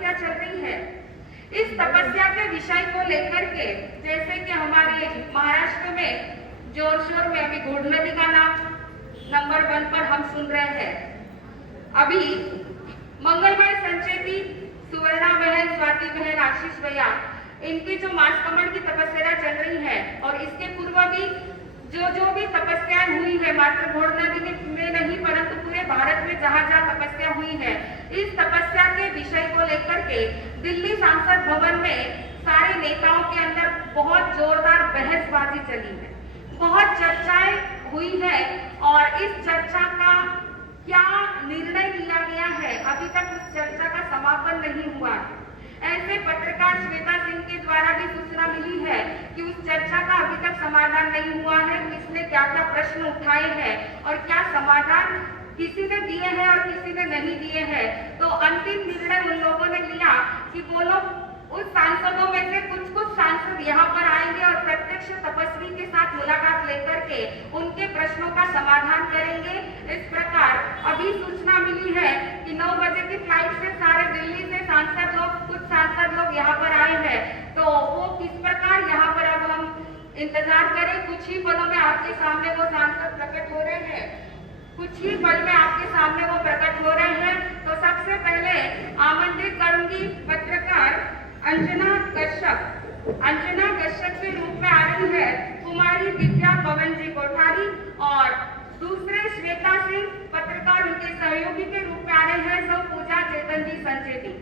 तपस्या चल रही है। इस तपस्या के विषय को लेकर के जैसे कि हमारे महाराष्ट्र में जोर शोर में अभी घोड़ नदी का नाम नंबर 1 पर हम सुन रहे हैं। अभी मंगलमय संचेती, सुवर्णा बहन, स्वाति बहन, आशीष भैया, इनकी जो मासकमल की तपस्या चल रही है और इसके पूर्व भी जो भी तपस्या हुई है, मात्र घोड़ नदी में नहीं परंतु पूरे भारत में जहाँ जहाँ तपस्या हुई है, इस तपस्या के विषय को लेकर के दिल्ली सांसद भवन में सारे नेताओं के अंदर बहुत जोरदार बहसबाजी चली है, बहुत चर्चाएं हुई है और इस चर्चा का क्या निर्णय लिया गया है अभी तक उस चर्चा का समापन नहीं हुआ है। ऐसे पत्रकार श्वेता सिंह के द्वारा भी सूचना मिली है कि उस चर्चा का अभी तक समाधान नहीं हुआ है, किसने क्या क्या प्रश्न उठाए हैं और क्या समाधान किसी ने दिए हैं और किसी ने नहीं दिए हैं। तो अंतिम निर्णय उन लोगों ने लिया कि वो लोग उस सांसदों में से कुछ सांसद यहाँ पर आएंगे और प्रत्यक्ष तपस्वी के साथ मुलाकात लेकर के उनके प्रश्नों का समाधान करेंगे। इस प्रकार अभी सूचना मिली है कि 9 बजे की फ्लाइट से सारे दिल्ली से सांसद लोग, कुछ सांसद लोग यहाँ पर आए हैं। तो वो किस प्रकार यहाँ पर अब हम इंतजार करें। कुछ ही पलों में आपके सामने वो सांसद प्रकट हो रहे हैं, कुछ ही पल में आपके सामने वो प्रकट हो रहे हैं। तो सबसे पहले आमंत्रित करूंगी पत्रकार अंजना कश्यप के रूप में आ रही है कुमारी दिव्या पवन जी कोठारी और दूसरे श्वेता सिंह पत्रकार उनके सहयोगी के रूप में आ रहे हैं सौ पूजा चेतन जी संचेती।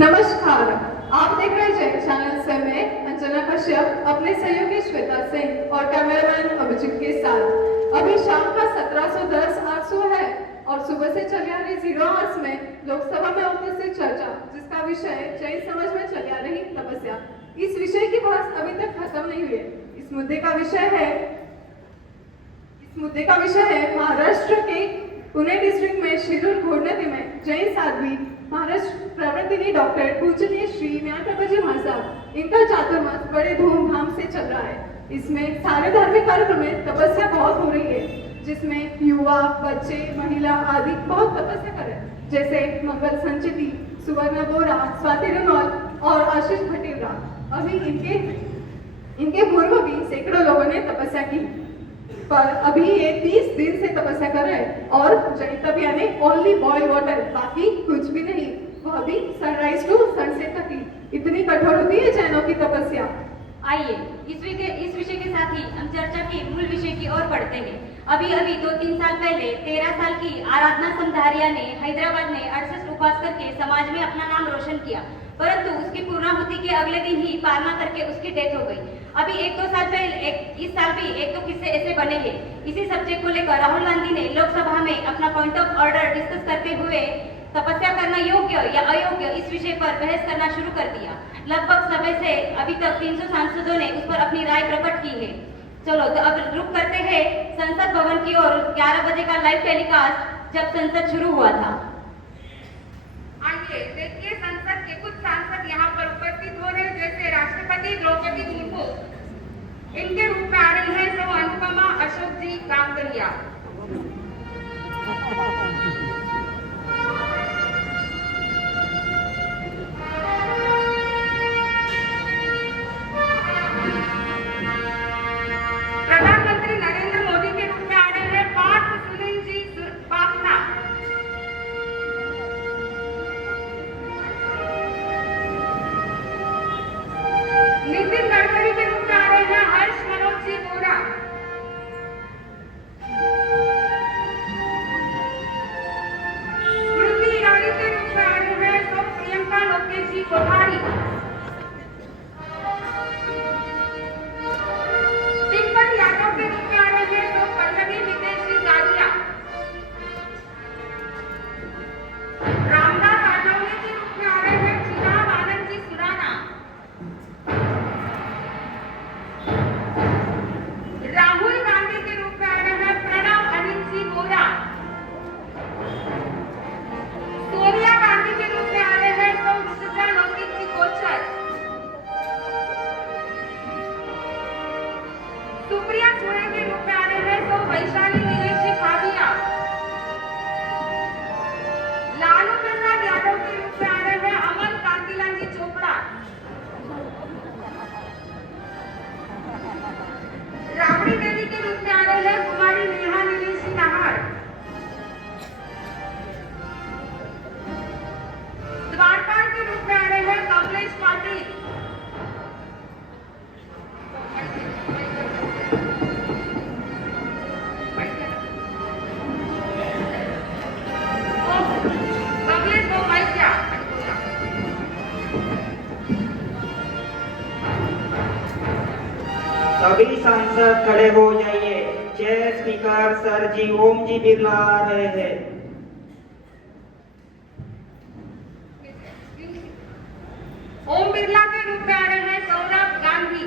नमस्कार, आप देख रहे हैं जय चैनल से मैं अंजना कश्यप अपने सहयोगी श्वेता सिंह और कैमरामैन अभिजीत के साथ। अभी शाम का 1710 800 है और सुबह से चली आ रही 0 आवर्स में लोकसभा में उपस्थित चर्चा जिसका विषय जय समाज में चली आ रही तपस्या, इस विषय की बहस अभी तक खत्म नहीं हुई है। इस मुद्दे का विषय है महाराष्ट्र के पुणे डिस्ट्रिक्ट में शिरूर घोड़ नदी में जैन साध्वी महाराष्ट्र प्रवर्तिनी डॉक्टर पूजनीय श्री ज्ञानप्रभा जी महाराज, इनका चातुर्मास बड़े धूमधाम से चल रहा है। इसमें सारे धार्मिक कार्यक्रम में तपस्या बहुत हो रही है, जिसमें युवा, बच्चे, महिला आदि बहुत तपस्या कर रहे हैं, जैसे मंगल संचेती, सुवर्णा बोरा, स्वाति रेनॉल और आशीष भटेरा। अभी इनके पूर्व भी सैकड़ों लोगों ने तपस्या की, पर अभी ये 30 दिन से तपस्या कर रहे हैं और जैन तप यानी ओनली बॉइल वाटर, बाकी कुछ भी नहीं, वह भी सनराइज टू सनसेट तक ही। इतनी कठोर होती है जैनों की तपस्या। आइए इस विषय के साथ ही हम चर्चा के मूल विषय की ओर बढ़ते हैं। अभी 2-3 साल पहले 13 साल की आराधना समधारिया ने हैदराबाद में 68 उपवास करके समाज में अपना नाम रोशन किया, परंतु उसकी पूर्णाहुति के अगले दिन ही पालना करके उसकी डेथ हो गई। अभी 1-2 साल पहले इस साल भी 1-2 किस्से ऐसे बने हैं। इसी सब्जेक्ट को लेकर राहुल गांधी ने लोकसभा में अपना पॉइंट ऑफ ऑर्डर डिस्कस करते हुए तपस्या करना योग्य या अयोग्य इस विषय पर बहस करना शुरू कर दिया। लगभग समय से अभी तक 300 सांसदों ने उस पर अपनी राय प्रकट की है। चलो तो अब रुक करते हैं संसद भवन की ओर। 11 बजे का लाइव टेलीकास्ट जब संसद शुरू हुआ था। आइए देखिए संसद के कुछ सांसद यहाँ पर उपस्थित हो रहे हैं, जैसे राष्ट्रपति द्रौपदी मुर्मू, इनके रूप में आ रही है तो अनुपमा अशोक जी कामकरिया। प्रधानमंत्री नरेंद्र मोदी के रूप में आ रहे हैं पार्थ सुनील जी पापना। नितिन गडकरी के रूप में आ रहे हैं हर्ष मनोज जी वोरा। स्मृति ईरानी के रूप में आ रहे हैं सौ प्रियंका लोकेश जी कोठारी। तिब्बत यादव के रूप में आ रहे हैं सौ पल्लवी नितेश जी गाड़िया। रामदास आठवले के रूप में आ रहे हैं चिराग आनंद जी सुराना। राहुल गांधी के रूप में आ रहे हैं प्रणव अनिल जी वोरा। सोनिया गांधी के रूप में आ रहे हैं सौ ऋतुजा लोकेश जी कोचर। सुप्रिया सुळे के रूप में आ रहे हैं सौ वैशाली नीलेश जी खादिया। लालू प्रसाद यादव के रूप में आ रहे हैं अमन कांतिलाल जी चोपड़ा। राबड़ी देवी के रूप में आ रहे हैं कुमारी नेहा नीलेश जी नाहर। द्वारपाल के रूप में आ रहे हैं कमलेश पाटिल। कमलेश बोमैया। सभी सांसद खड़े हो जाइए। चेयर स्पीकर सर जी ओम जी बिरला आ रहे हैं। ओम बिरला के रूप में आ रहे हैं सौरभ गांधी।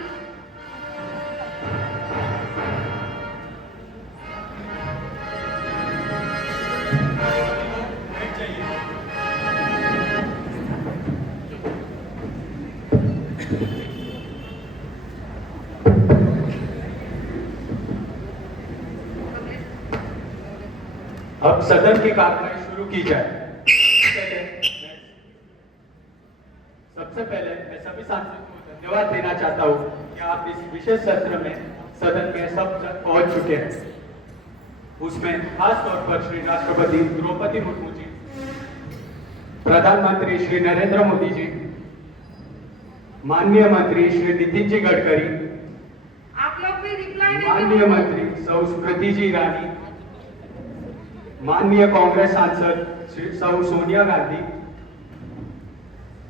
अब सदन की कार्यवाही शुरू की जाए। सबसे पहले मैं सभी सांसदों को धन्यवाद देना चाहता हूँ कि आप इस विशेष सत्र में सदन में सब पहुंच चुके हैं। उसमें खास तौर पर श्री राष्ट्रपति द्रौपदी मुर्मू जी, प्रधानमंत्री श्री नरेंद्र मोदी जी, माननीय मंत्री श्री नितिन जी गडकरी, आप लोग भी रिप्लाई माननीय मंत्री सौ स्मृति जी ईरानी, माननीय कांग्रेस सांसद श्री सौ सोनिया गांधी,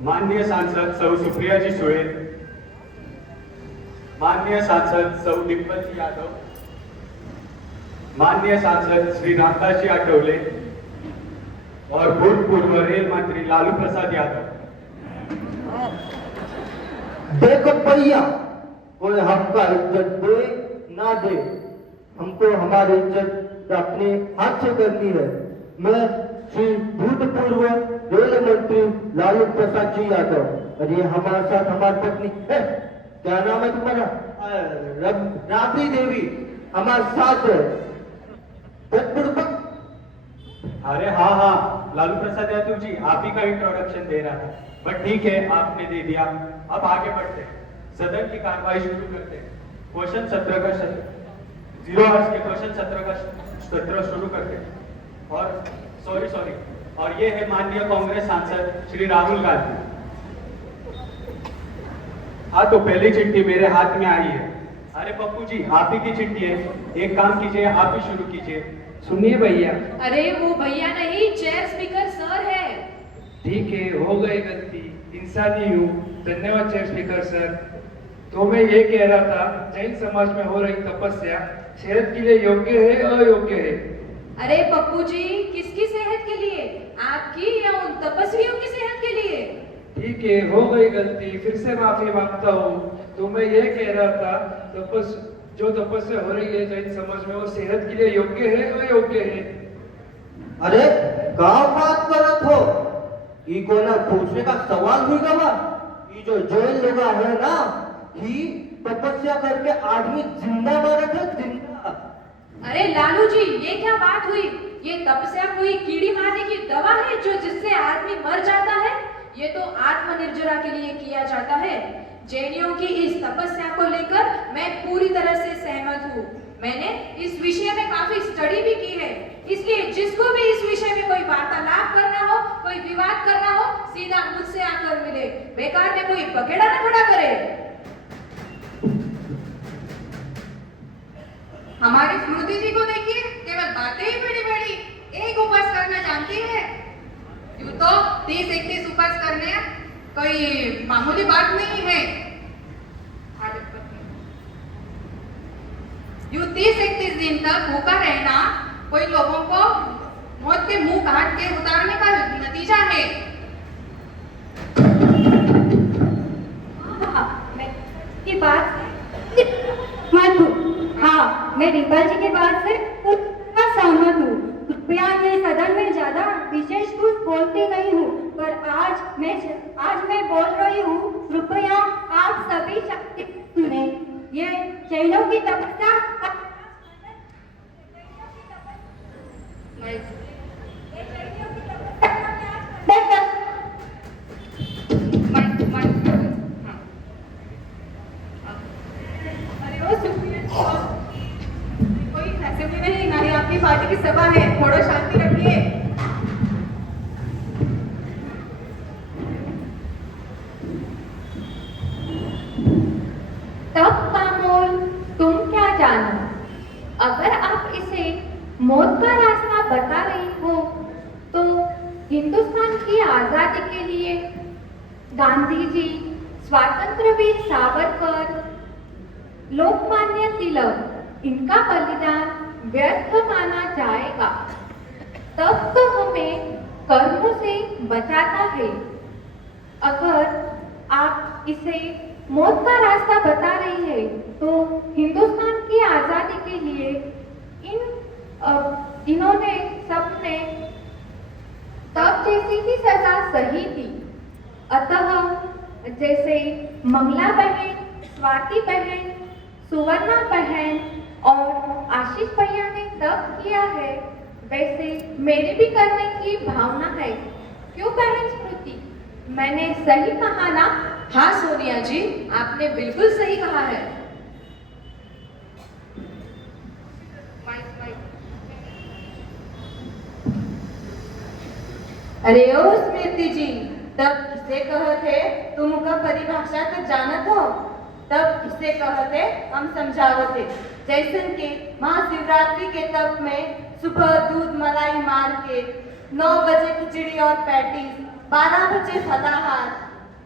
माननीय सांसद सौ सुप्रिया जी सुळे, माननीय सांसद सौ तिब्बत यादव, माननीय सांसद श्री रामदास जी आठवले और भूतपूर्व रेल मंत्री लालू प्रसाद यादव। देखो भैया, कोई हमका इज्जत दे ना दे, हमको हमारी इज्जत अपने हाथ से करनी है। मैं श्री भूतपूर्व रेल मंत्री लालू प्रसाद जी यादव और ये हमारे साथ हमारी पत्नी है, क्या नाम है तुम्हारा? राबड़ी देवी हमारे साथ है। अरे हाँ, लालू प्रसाद यादव जी आप ही का इंट्रोडक्शन दे रहा था, बट ठीक है आपने दे दिया। अब आगे बढ़ते हैं, सदन की कार्यवाही शुरू करते हैं। क्वेश्चन सत्र का 0 आवर्स के क्वेश्चन सत्र का सत्र शुरू करते हैं। और सॉरी और ये है माननीय कांग्रेस सांसद श्री राहुल गांधी। हाँ, तो पहली चिट्ठी मेरे हाथ में आई है। अरे पप्पू जी आप ही की चिट्ठी है, एक काम कीजिए आप ही शुरू कीजिए। सुनिए भैया। अरे वो भैया नहीं, चेयर स्पीकर सर है। ठीक है, हो गई गलती, इंसानी हूँ। धन्यवाद चेयर स्पीकर सर। तो मैं ये कह रहा था, जैन समाज में हो रही तपस्या सेहत के लिए योग्य है अयोग्य है? अरे पप्पू जी, किसकी सेहत के लिए? आपकी या उन तपस्वियों की सेहत के लिए? ठीक है, हो गई गलती, फिर से माफी मांगता हूँ। तो मैं ये कह रहा था, जो तपस्या हो रही है जैन समाज में, वो सेहत के लिए योग्य है अयोग्य है? अरे गाँव बात करत हो, ये को ना पूछने का सवाल हुई गवा। ये जो जैन लोग है ना, कि तपस्या करके आदमी जिंदा मारत है, जिंदा। अरे लालू जी, ये क्या बात हुई? ये तपस्या कोई कीड़ी मारने की दवा है जो जिससे आदमी मर जाता है? ये तो आत्मनिर्जरा के लिए किया जाता है। जैनियों की इस तपस्या को लेकर मैं पूरी तरह से सहमत हूँ। मैंने इस विषय में काफी स्टडी भी की है, इसलिए जिसको भी इस विषय में कोई वार्तालाप करना हो, कोई विवाद करना हो, सीधा मुझसे आकर मिले। बेकार में कोई पकेड़ा न खड़ा करे। हमारी स्मृति जी को देखिए, केवल बातें ही बड़ी बड़ी एक उपवास करना जानती है। यूं तो 30-31 उपवास करने कोई मामूली बात नहीं है। यूं 30-31 दिन तक भूखा रहना कोई लोगों को मौत के मुंह काट के उतारने का नतीजा है। की बात मत हूँ। हाँ, मैं डिम्पल जी की बात से पूरा सहमत हूँ। कृपया मैं सदन में ज्यादा विशेष कुछ बोलती नहीं हूँ, पर आज मैं बोल रही हूँ। कृपया आप सभी शक्ति सुने। ये जैनों की तपस्या कोई असेंबली नहीं, ना ही आपकी पार्टी की सभा है, थोड़ा शांति रखिए। तब का मोल तुम क्या जानो? अगर आप इसे मौत का रास्ता बता रही हो, तो हिंदुस्तान की आजादी के लिए गांधी जी, स्वातंत्र्य वीर सावरकर, लोकमान्य तिलक, इनका बलिदान व्यर्थ माना जाएगा। तब तो हमें कर्म से बचाता है। अगर आप इसे मौत का रास्ता बता रही है, तो हिंदुस्तान की आजादी के लिए इन्होंने सबने तब जैसी ही सजा सही थी। अतः जैसे मंगला बहन, स्वाति बहन, सुवर्णा बहन और आशीष भैया ने तब किया है, वैसे मेरी भी करने की भावना है। क्यों बहन स्मृति, मैंने सही कहा ना? हाँ सोनिया जी, आपने बिल्कुल सही कहा है। अरे ओ स्मृति जी, तब किसे कहते तुमका परिभाषा तो जानत हो? तब किसे कहते हम समझावते। जैसन के महाशिवरात्रि के तप में सुबह दूध मलाई मार के 9 बजे खिचड़ी और पैटीज, 12 बजे फलाहार,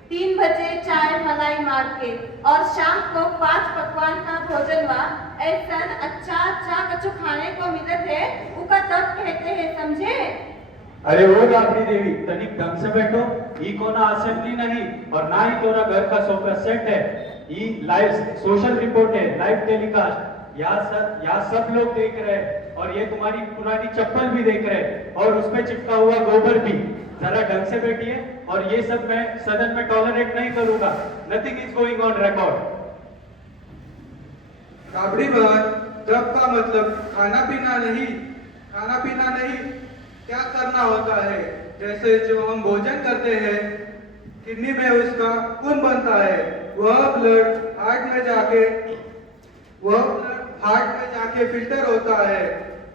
3 बजे चाय मलाई मार के और शाम को 5 पकवान का भोजन हुआ। ऐसा अच्छा कछु खाने को मिलत है, उका तब कहते हैं, समझे? अरे वो राबड़ी देवी, तनिक ढंग से बैठो। ई कोना असेंबली नहीं और ना ही तोरा घर का सोफा सेट है। ई लाइव सोशल रिपोर्ट है, लाइव टेलीकास्ट। यहाँ सब लोग देख रहे हैं और ये तुम्हारी पुरानी चप्पल भी देख रहे हैं और उसमें चिपका हुआ गोबर भी। जरा ढंग से बैठिए और ये सब मैं सदन में टॉलरेट नहीं करूंगा। Nothing is going on record. Rabri बहन, तब का मतलब खाना पीना नहीं, क्या करना होता है? जैसे जो हम भोजन करते हैं, किडनी में उसका खून बनता है, वह ब्लड हार्ट में जाके फिल्टर होता है,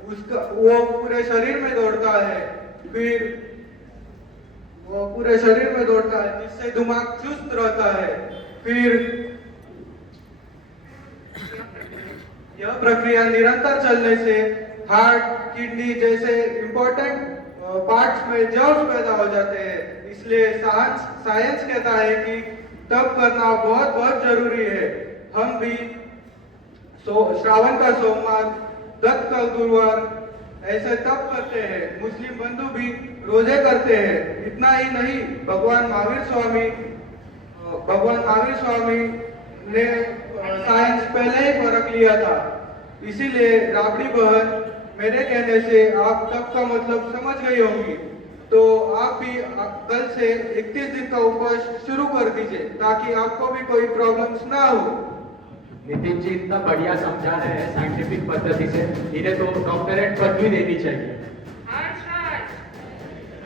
उसका वो पूरे शरीर में दौड़ता है, फिर वो पूरे शरीर में दौड़ता है, जिससे दिमाग चुस्त रहता है। फिर यह प्रक्रिया निरंतर चलने से हार्ट, किडनी जैसे इंपॉर्टेंट पार्ट्स में जर्म्स पैदा हो जाते हैं। इसलिए साइंस कहता है कि तप करना बहुत बहुत जरूरी है। हम भी श्रावण का सोमवार, दत्त का गुरुवार ऐसे तप करते हैं। मुस्लिम बंधु भी रोजे करते हैं। इतना ही नहीं, भगवान महावीर स्वामी ने साइंस पहले ही परख लिया था। इसीलिए राबड़ी बहन, मेरे कहने से आप तप का मतलब समझ गई होंगी, तो आप भी कल से 31 दिन का उपवास शुरू कर दीजिए, ताकि आपको भी कोई प्रॉब्लम्स ना हो। नितिन जी इतना बढ़िया समझा रहे हैं साइंटिफिक पद्धति से, इन्हें तो डॉक्टरेट पदवी देनी चाहिए।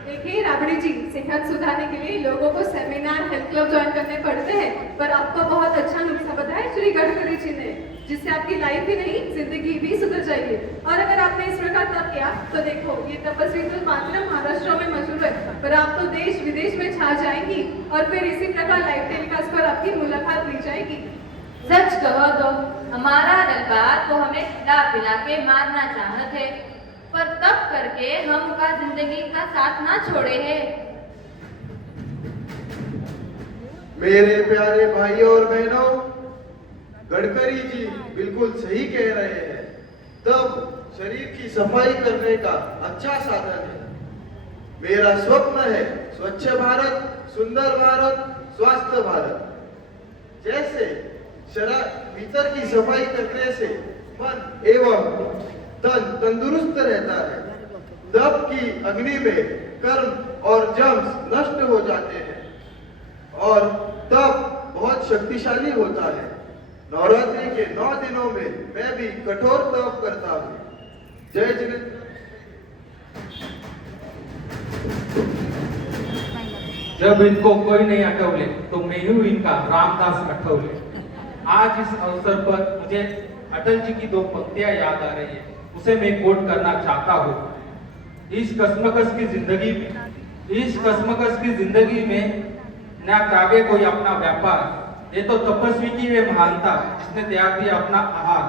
देखिए राबड़ी जी, सेहत सुधारने के लिए लोगों को सेमिनार, हेल्थ क्लब ज्वाइन करने पड़ते हैं, पर आपको बहुत अच्छा नुस्खा बताया श्री गडकरी जी ने, जिससे आपकी लाइफ ही नहीं, जिंदगी भी सुधर जाएगी। और अगर आपने इस प्रकार तप किया, तो देखो ये तपस्वी तो मात्र महाराष्ट्र में मशहूर है, पर आप तो देश विदेश में छा जाएंगी और फिर इसी प्रकार लाइव टेलीकास्ट पर आपकी मुलाकात ली जाएगी। सच कहो तो हमारा दरबार तो हमें खिला पिला के मारना चाहत है, पर तब करके हम का जिंदगी का साथ ना छोड़े है। मेरे प्यारे भाइयों और बहनों, गडकरी जी बिल्कुल सही कह रहे हैं। तब शरीर की सफाई करने का अच्छा साधन है। मेरा स्वप्न है स्वच्छ भारत, सुंदर भारत, स्वस्थ भारत। जैसे भीतर की सफाई करने से मन एवं तन तंदुरुस्त रहता है। तप की अग्नि में कर्म और जम्स नष्ट हो जाते हैं और तप बहुत शक्तिशाली होता है। नवरात्रि के 9 दिनों में मैं भी कठोर तप करता हूँ। जय जिनेंद्र। जब इनको कोई नहीं अटवले तो मैं हूँ इनका रामदास अठवले। आज इस अवसर पर मुझे अटल जी की 2 पंक्तियां याद आ रही है, उसे मैं कोट करना चाहता हूँ। इस कश्मकश की जिंदगी में न त्यागे कोई अपना व्यापार, ये तो तपस्वी की वे महानता जिसने त्याग दिया अपना आहार।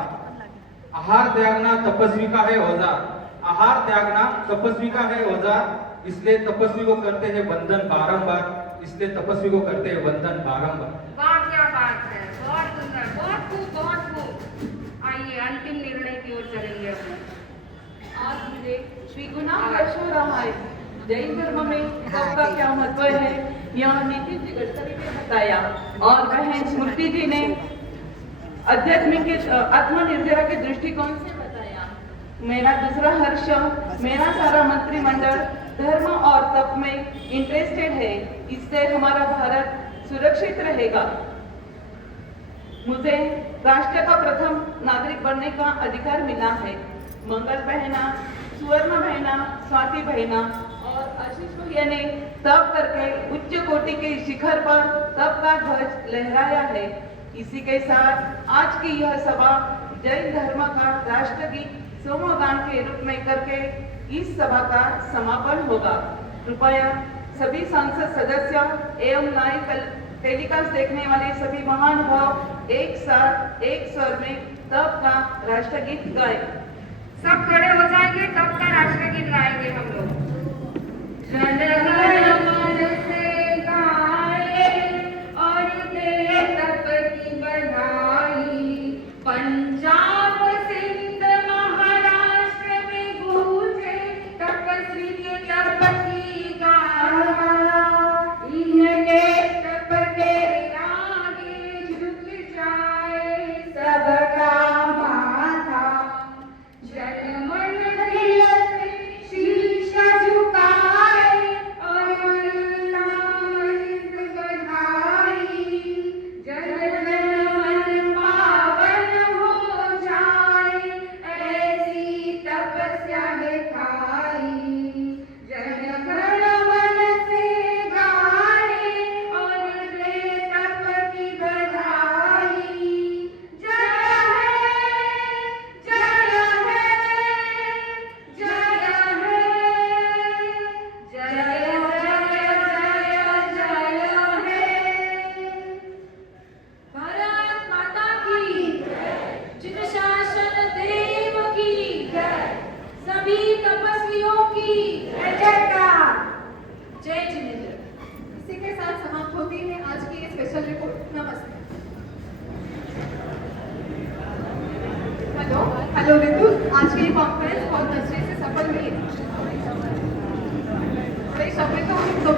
आहार त्यागना तपस्वी का है औजार, आहार त्यागना तपस्वी का है औजार। इसलिए तपस्वी को करते हैं वंदन बारंबार, इसलिए तपस्वी को करते हैं वंदन बारंबार। वाह क्या बात है, बहुत सुंदर, बहुत खूब, बहुत खूब। आइए अंतिम निर्णय की ओर चलेंगे अब। आज मुझे श्री गुना वर्ष हो रहा है। जैन धर्म में तप का क्या महत्व है यह नितिन जी गडकरी ने बताया और बहन स्मृति जी ने आध्यात्मिक आत्मनिर्भरता के दृष्टिकोण से बताया। मेरा दूसरा हर्ष, मेरा सारा मंत्रिमंडल धर्म और तप में इंटरेस्टेड है। इससे हमारा भारत सुरक्षित रहेगा। मुझे राष्ट्र का प्रथम नागरिक बनने का अधिकार मिला है। मंगल बहना, सुवर्ण बहना, स्वाति बहना और आशीष भैया ने तप करके उच्च कोटि के शिखर पर तप का ध्वज लहराया है। इसी के साथ आज की यह सभा जैन धर्म का राष्ट्रगीत सोमगान के रूप में करके इस सभा का समापन होगा। कृपया सभी संसद सदस्य एवं लाइव टेलीकास्ट देखने वाले सभी महानुभाव एक साथ एक स्वर में तप का राष्ट्रगीत गाएं। सब खड़े हो जाएंगे, तब का राष्ट्रगीत गाएंगे हम लोग। जन गण मन से गाए और दे तप की बधाई। पंजाब सिंध महाराष्ट्र में गूंजे तपस्वी के तप की गाथा। इनके तप के आगे झुक जाए सबका माथा। जन मन दिल से शीश झुकाए और मंत्र बधाई। जन मन पावन हो जाए ऐसी तपस्या दिखाई। जन गण मन से गाए और दे तप की बधाई। जय है, जय है, जय है, जय है। भारत माता की जिन शासन देव की सभी तपस्वियों की जयकार। जय जिनेंद्र। इसी के साथ समाप्त होती है आज की ये स्पेशल रिपोर्ट। नमस्ते। हेलो रितु, आज की कॉन्फ्रेंस बहुत अच्छे से सफल